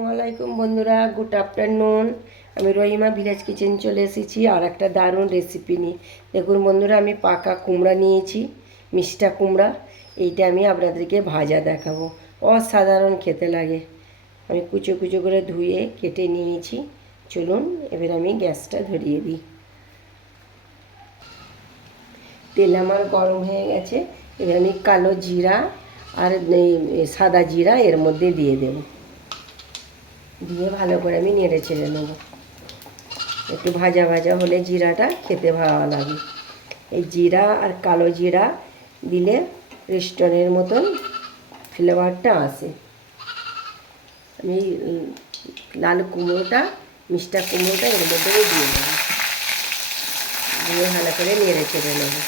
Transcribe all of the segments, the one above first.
আসসালামাইকুম বন্ধুরা, good afternoon. আমি রহিমা ভিলেজ কিচেন চলে এসেছি আর একটা দারুণ রেসিপি নিয়ে। দেখুন বন্ধুরা, আমি পাকা কুমড়া নিয়েছি, মিষ্টা কুমড়া। এইটা আমি আপনাদেরকে ভাজা দেখাবো। অসাধারণ খেতে লাগে। আমি কুচো কুচো করে ধুয়ে কেটে নিয়েছি। চলুন এবার আমি গ্যাসটা ধরিয়ে দিই। তেল আমার গরম হয়ে গেছে। এবার আমি কালো জিরা আর সাদা জিরা এর মধ্যে দিয়ে দেবো। দিয়ে ভালো করে আমি নেড়ে চেড়ে নেবো। একটু ভাজা ভাজা হলে জিরাটা খেতে ভালো লাগে। এই জিরা আর কালো জিরা দিলে রেস্টুরেন্টের মতন ফ্লেভারটা আসে। আমি লাল কুমড়োটা, মিষ্টা কুমড়োটা এর মধ্যে দিয়ে দেবো। দিয়ে ভালো করে নেড়ে চেড়ে নেবো।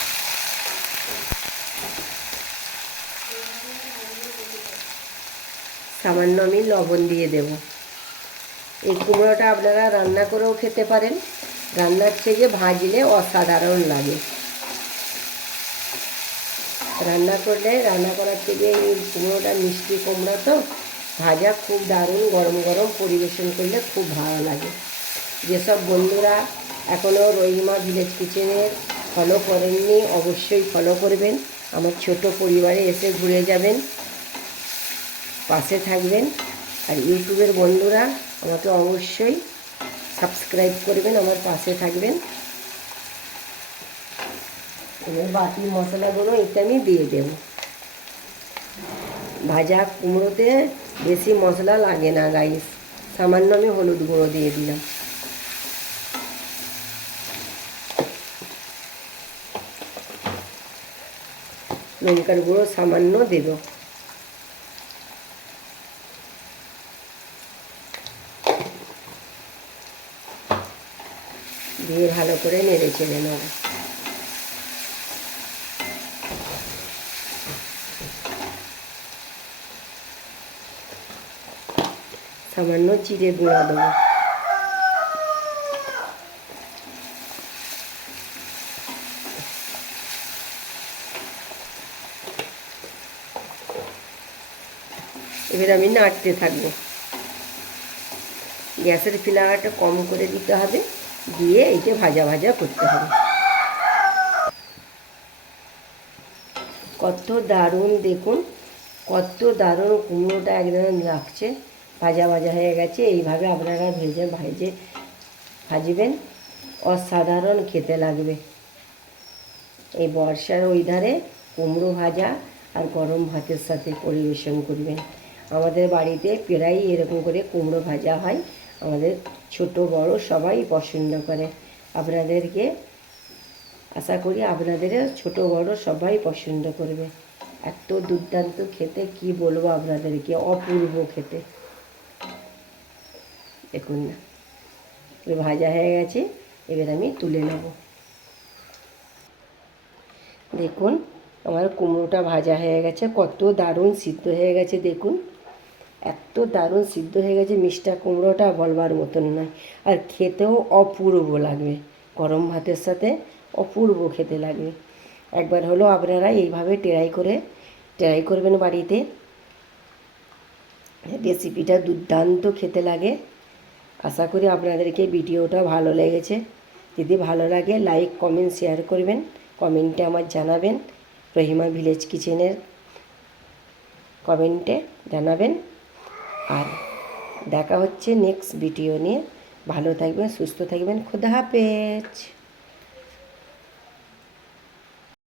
সামান্য আমি লবণ দিয়ে দেবো। এই কুমড়োটা আপনারা রান্না করেও খেতে পারেন, রান্নার থেকে ভাজলে অসাধারণ লাগে। রান্না করার থেকে এই কুমড়োটা মিষ্টি কুমড়ো তো ভাজা খুব দারুণ, গরম গরম পরিবেশন করলে খুব ভালো লাগে। যেসব বন্ধুরা এখনও রহিমা ভিলেজ কিচেনের ফলো করেননি, অবশ্যই ফলো করবেন। আমার ছোট পরিবারে এসে ঘুরে যাবেন, পাশে থাকবেন। আর ইউটিউবের বন্ধুরা আমাকে অবশ্যই সাবস্ক্রাইব করবেন, আমার পাশে থাকবেন। এবার বাকি মশলাগুলো এটা আমি দিয়ে দেব। ভাজা কুমড়োতে বেশি মশলা লাগে না গাইস। সামান্য আমি হলুদ গুঁড়ো দিয়ে দিলাম। লঙ্কার গুঁড়ো সামান্য দেব। দিয়ে ভালো করে নেড়ে চেড়ে নেব। সামান্য জিরে গুঁড়া দেবো। এবার আমি নাড়তে থাকবো। গ্যাসের ফ্লেভারটা কম করে দিতে হবে, দিয়ে এইটা ভাজা ভাজা করতে হবে। কত দারুণ, দেখুন কত দারুণ কুমড়োটা একদম লাগছে। ভাজা ভাজা হয়ে গেছে। এইভাবে আপনারা ভাজবেন, অসাধারণ খেতে লাগবে। এই বর্ষার ওয়েদারে কুমড়ো ভাজা আর গরম ভাতের সাথে পরিবেশন করবেন। আমাদের বাড়িতে প্রায়ই এরকম করে কুমড়ো ভাজা হয়। আমাদের ছোট বড় সবাই পছন্দ করে। আপনাদেরকে আশা করি আপনাদের ছোট বড় সবাই পছন্দ করবে। এত দুর্দান্ত খেতে, কি বলবো আপনাদেরকে, অপূর্ব খেতে। দেখুন না, ভাজা হয়ে গেছে। এবার আমি তুলে নেব। দেখুন আমার কুমড়োটা ভাজা হয়ে গেছে, কত দারুণ সিদ্ধ হয়ে গেছে। দেখুন এত দারুণ সিদ্ধ হয়ে গেছে, মিষ্টা কুমড়োটা বলবার মতন নয়। আর খেতেও অপূর্ব লাগবে, গরম ভাতের সাথে অপূর্ব খেতে লাগবে। একবার হলো আপনারা এইভাবে ট্রাই করবেন বাড়িতে। রেসিপিটা দুর্দান্ত খেতে লাগে। আশা করি আপনাদেরকে ভিডিওটা ভালো লেগেছে। যদি ভালো লাগে লাইক কমেন্ট শেয়ার করবেন, কমেন্টে আমার জানাবেন। রহিমা ভিলেজ কিচেনের কমেন্টে জানাবেন। আর দেখা হচ্ছে নেক্সট ভিডিও নিয়ে। ভালো থাকবেন, সুস্থ থাকবেন। খোদা হাফেজ।